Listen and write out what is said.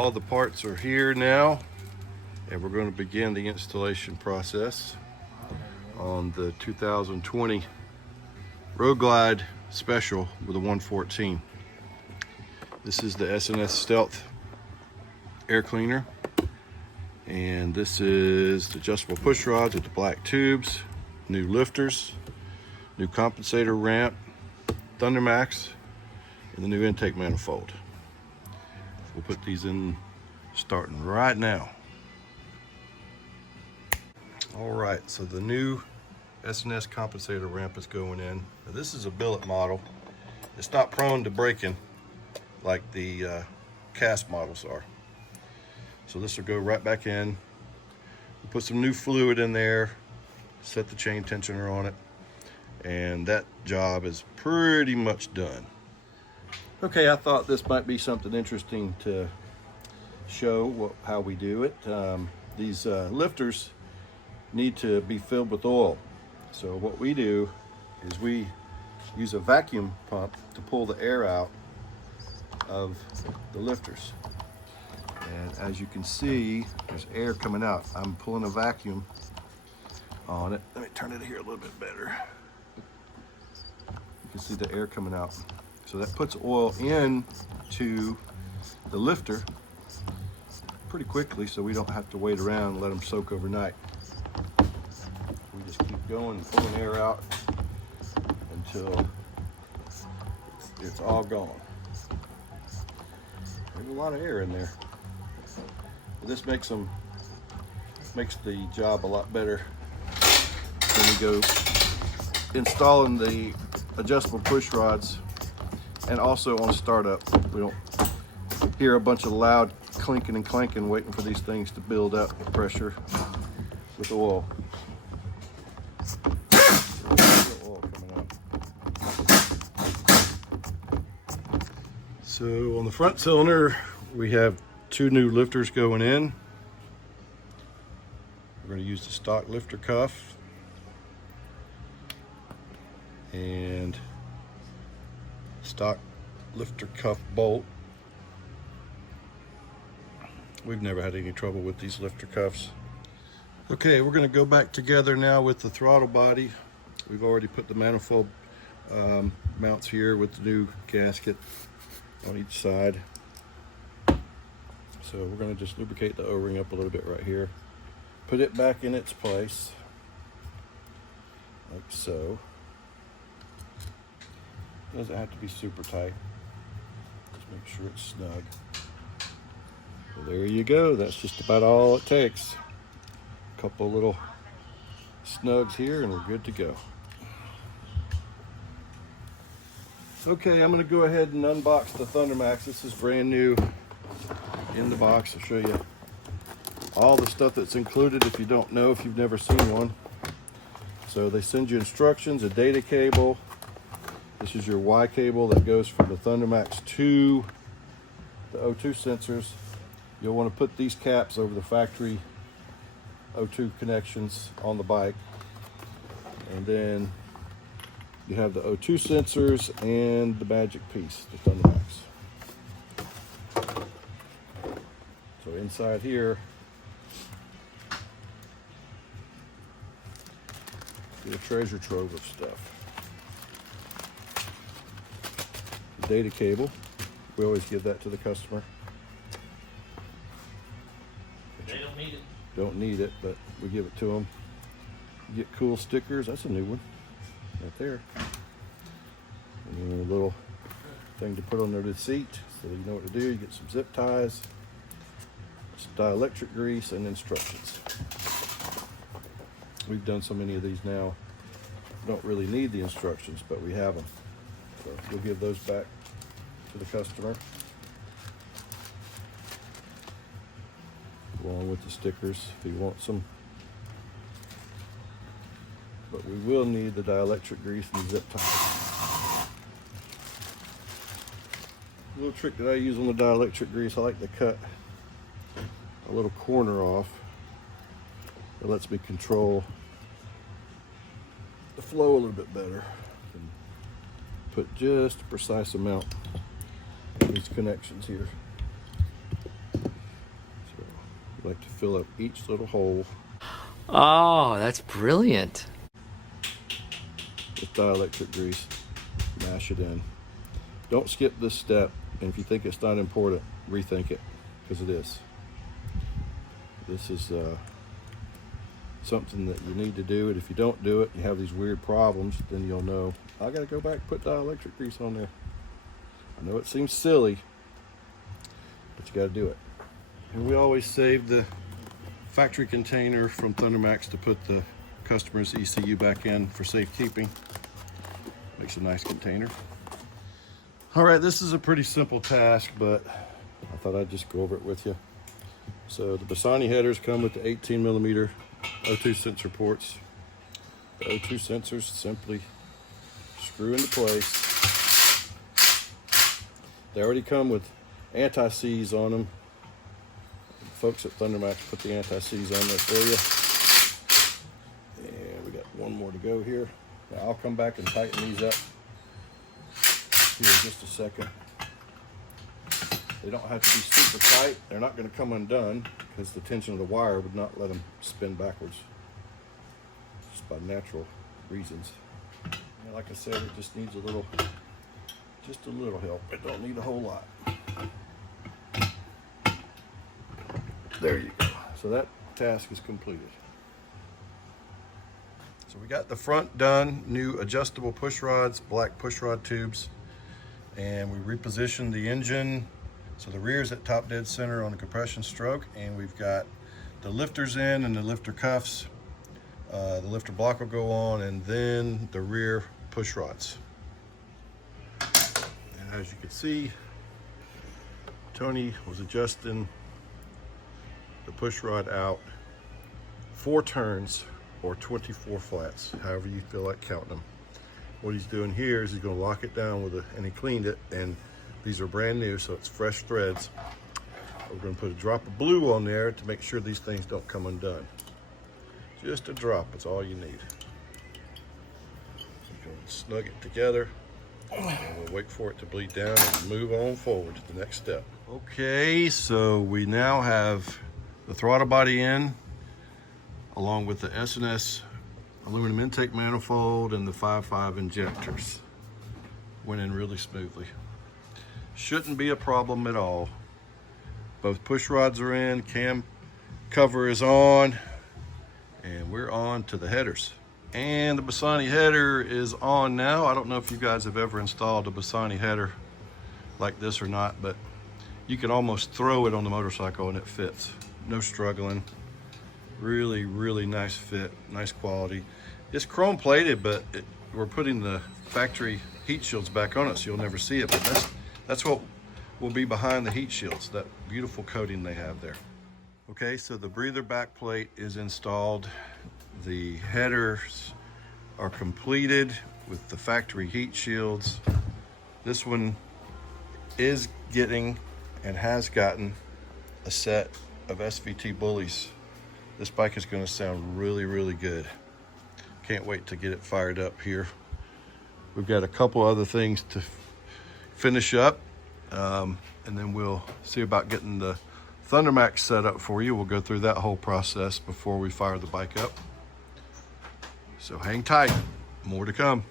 All the parts are here now, and we're going to begin the installation process on the 2020 Roadglide Special with a 114. This is the S&S Stealth air cleaner, and this is the adjustable push rods with the black tubes, new lifters, new compensator ramp, Thundermax, and the new intake manifold. We'll put these in starting right now. All right, so the new S&S compensator ramp is going in. Now, this is a billet model. It's not prone to breaking like the cast models are. So this will go right back in. We'll put some new fluid in there, set the chain tensioner on it, and that job is pretty much done. Okay, I thought this might be something interesting to show how we do it. These lifters need to be filled with oil. So what we do is we use a vacuum pump to pull the air out of the lifters. And as you can see, there's air coming out. I'm pulling a vacuum on it. Let me turn it here a little bit better. You can see the air coming out. So that puts oil into the lifter pretty quickly, so we don't have to wait around and let them soak overnight. We just keep going and pulling air out until it's all gone. There's a lot of air in there. But this makes the job a lot better when we go installing the adjustable push rods. And also on startup, we don't hear a bunch of loud clinking and clanking waiting for these things to build up pressure with oil. So on the front cylinder, we have two new lifters going in. We're going to use the stock lifter cuff and stock lifter cuff bolt. We've never had any trouble with these lifter cuffs. Okay, we're going to go back together now with the throttle body. We've already put the manifold mounts here with the new gasket on each side. So we're going to just lubricate the O-ring up a little bit right here. Put it back in its place, like so. Doesn't have to be super tight. Just make sure it's snug. So there you go. That's just about all it takes. A couple little snugs here and we're good to go. Okay, I'm going to go ahead and unbox the Thundermax. This is brand new in the box. I'll show you all the stuff that's included if you don't know, if you've never seen one. So they send you instructions, a data cable. This is your Y cable that goes from the Thundermax to the O2 sensors. You'll want to put these caps over the factory O2 connections on the bike. And then you have the O2 sensors and the magic piece, the Thundermax. So inside here, get a treasure trove of stuff. Data cable, we always give that to the customer. They don't need it. Don't need it, but we give it to them. You get cool stickers. That's a new one right there. And then a little thing to put under the seat so you know what to do. You get some zip ties, some dielectric grease, and instructions. We've done so many of these now, don't really need the instructions, but we have them. So we'll give those back to the customer, along with the stickers if he wants them. But we will need the dielectric grease and zip ties. A little trick that I use on the dielectric grease, I like to cut a little corner off. It lets me control the flow a little bit better. And put just a precise amount in these connections here. like to fill up each little hole Oh, that's brilliant. with dielectric grease. Mash it in. Don't skip this step, and if you think it's not important, rethink it, because it is. This is something that you need to do, and if you don't do it, you have these weird problems, then you'll know, I gotta go back and put dielectric grease on there. I know it seems silly, but you gotta do it. And we always save the factory container from Thundermax to put the customer's ECU back in for safekeeping. Makes a nice container. All right, this is a pretty simple task, but I thought I'd just go over it with you. So the Bassani headers come with the 18mm O2 sensor ports. The O2 sensors simply screw into place. They already come with anti-seize on them. The folks at Thundermax put the anti-seize on there for you. And we got one more to go here. Now I'll come back and tighten these up here in just a second. They don't have to be super tight. They're not going to come undone because the tension of the wire would not let them spin backwards, just by natural reasons. And like I said, it just needs just a little help. It don't need a whole lot. There you go. So that task is completed. So we got the front done, new adjustable push rods, black push rod tubes, and we repositioned the engine. So the rear is at top dead center on the compression stroke, and we've got the lifters in and the lifter cuffs. The lifter block will go on, and then the rear push rods. And as you can see, Tony was adjusting the push rod out 4 turns or 24 flats, however you feel like counting them. What he's doing here is he's going to lock it down with and he cleaned it, and these are brand new, so it's fresh threads. We're going to put a drop of blue on there to make sure these things don't come undone. Just a drop, that's all you need. You're going to snug it together, and we'll wait for it to bleed down and move on forward to the next step. Okay, so we now have the throttle body in, along with the S&S aluminum intake manifold and the 5.5 injectors. Went in really smoothly. Shouldn't be a problem at all. Both push rods are in, cam cover is on, and we're on to the headers. And the Bassani header is on now. I don't know if you guys have ever installed a Bassani header like this or not, but you can almost throw it on the motorcycle and it fits. No struggling. Really, really nice fit, nice quality. It's chrome plated, but we're putting the factory heat shields back on it, so you'll never see it, but that's what will be behind the heat shields, that beautiful coating they have there. Okay, so the breather back plate is installed. The headers are completed with the factory heat shields. This one is getting and has gotten a set of SVT bullies. This bike is going to sound really, really good. Can't wait to get it fired up here. We've got a couple other things to finish up, and then we'll see about getting the Thundermax set up for you. We'll go through that whole process before we fire the bike up. So hang tight, more to come.